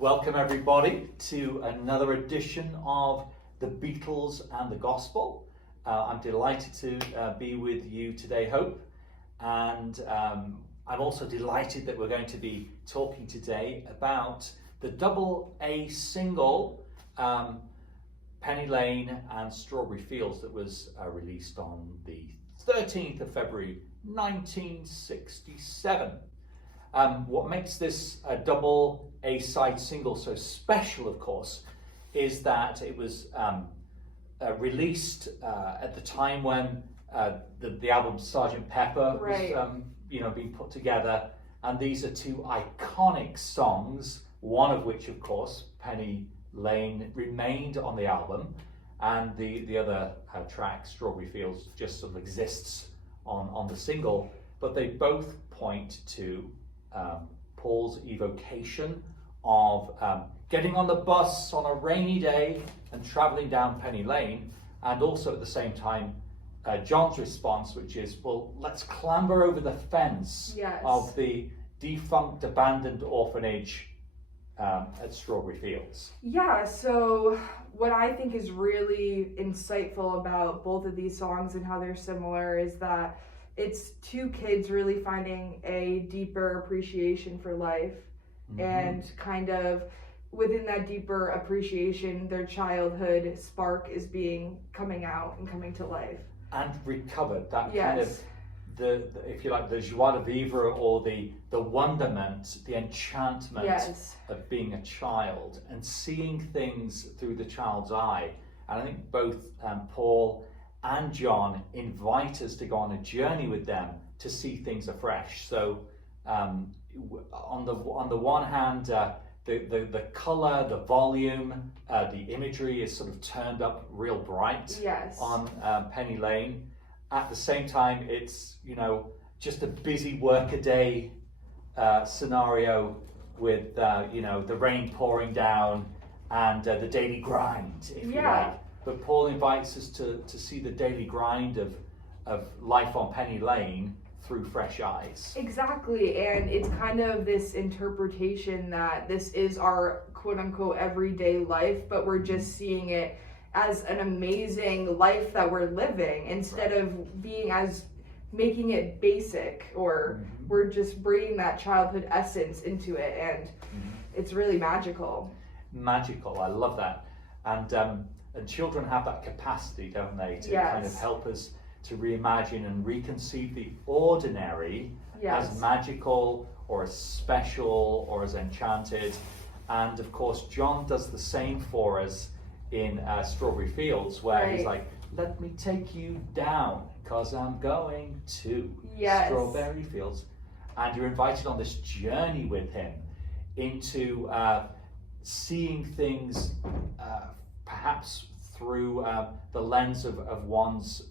Welcome everybody to another edition of the Beatles and the Gospel. I'm delighted to be with you today, Hope, and I'm also delighted that we're going to be talking today about the double A single Penny Lane and Strawberry Fields that was released on the 13th of February 1967. What makes this a double A-side single so special, of course, is that it was released at the time when the album Sgt. Pepper was being put together, and these are two iconic songs, one of which, of course, Penny Lane, remained on the album, and the other track, Strawberry Fields, just sort of exists on the single, but they both point to Paul's evocation of getting on the bus on a rainy day and travelling down Penny Lane, and also at the same time John's response, which is, well, let's clamber over the fence of the defunct abandoned orphanage at Strawberry Fields. Yeah, so what I think is really insightful about both of these songs and how they're similar is that it's two kids really finding a deeper appreciation for life, and kind of within that deeper appreciation, their childhood spark is coming out and coming to life. And recovered that kind of the if you like, the joie de vivre, or the wonderment, the enchantment of being a child and seeing things through the child's eye. And I think both Paul and John invite us to go on a journey with them to see things afresh. So on the one hand, the color, the volume, the imagery is sort of turned up real bright on Penny Lane. At the same time, it's just a busy workaday scenario with the rain pouring down and the daily grind, if you like. But Paul invites us to see the daily grind of life on Penny Lane through fresh eyes. Exactly, and it's kind of this interpretation that this is our quote-unquote everyday life, but we're just seeing it as an amazing life that we're living, instead of making it basic, or we're just bringing that childhood essence into it, and it's really magical. I love that. And children have that capacity, don't they, to kind of help us to reimagine and reconceive the ordinary as magical, or as special, or as enchanted. And of course, John does the same for us in Strawberry Fields, where he's like, let me take you down, because I'm going to Strawberry Fields. And you're invited on this journey with him into seeing things perhaps through the lens of one's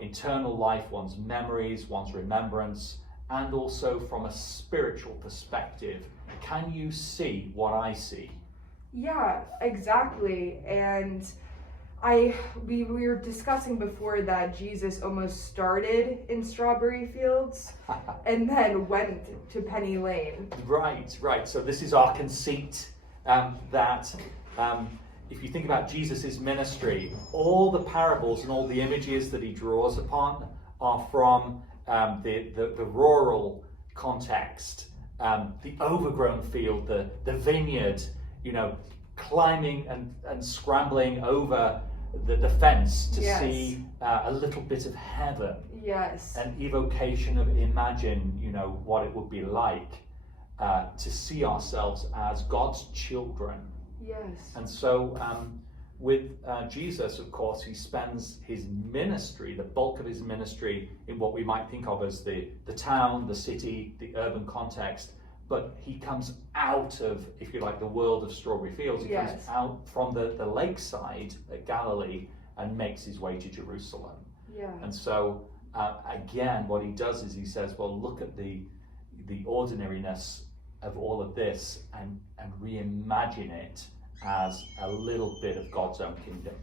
internal life, one's memories, one's remembrance, and also from a spiritual perspective. Can you see what I see? Yeah, exactly. And we were discussing before that Jesus almost started in Strawberry Fields and then went to Penny Lane. Right. So this is our conceit, that if you think about Jesus's ministry, all the parables and all the images that he draws upon are from the rural context, the overgrown field, the vineyard, climbing and scrambling over the fence to see a little bit of heaven. An evocation of imagine, what it would be like to see ourselves as God's children. And so with Jesus, of course, he spends his ministry, the bulk of his ministry, in what we might think of as the town, the city, the urban context. But he comes out of, if you like, the world of Strawberry Fields. He comes out from the lakeside at Galilee and makes his way to Jerusalem. And so, again, what he does is he says, well, look at the ordinariness of all of this and reimagine it as a little bit of God's own kingdom.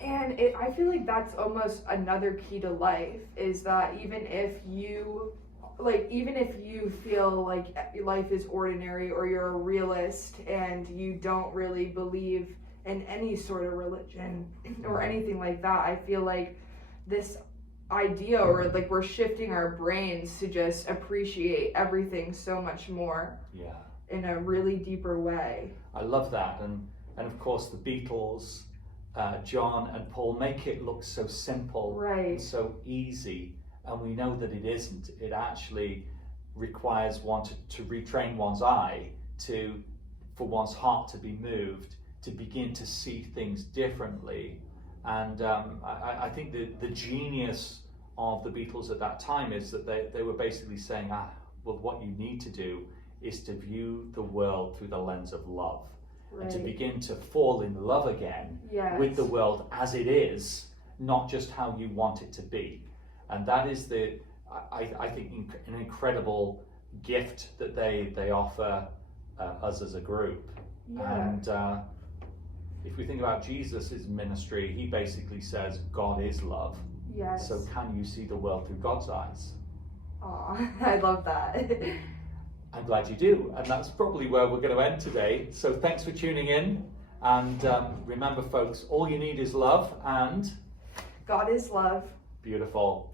And I feel like that's almost another key to life, is that even if you like, even if you feel like life is ordinary or you're a realist and you don't really believe in any sort of religion or anything like that, I feel like this idea, or like we're shifting our brains to just appreciate everything so much more in a really deeper way. I love that. And of course the Beatles, John and Paul, make it look so simple and so easy, and we know that it isn't. It actually requires one to retrain one's eye, for one's heart to be moved, to begin to see things differently. And I think the genius of the Beatles at that time is that they were basically saying, well, what you need to do is to view the world through the lens of love, and to begin to fall in love again with the world as it is, not just how you want it to be. And that is I think an incredible gift that they offer us as a group. And if we think about Jesus' ministry, he basically says God is love. So can you see the world through God's eyes? Aw, I love that. I'm glad you do. And that's probably where we're going to end today. So thanks for tuning in. And remember, folks, all you need is love, and God is love. Beautiful.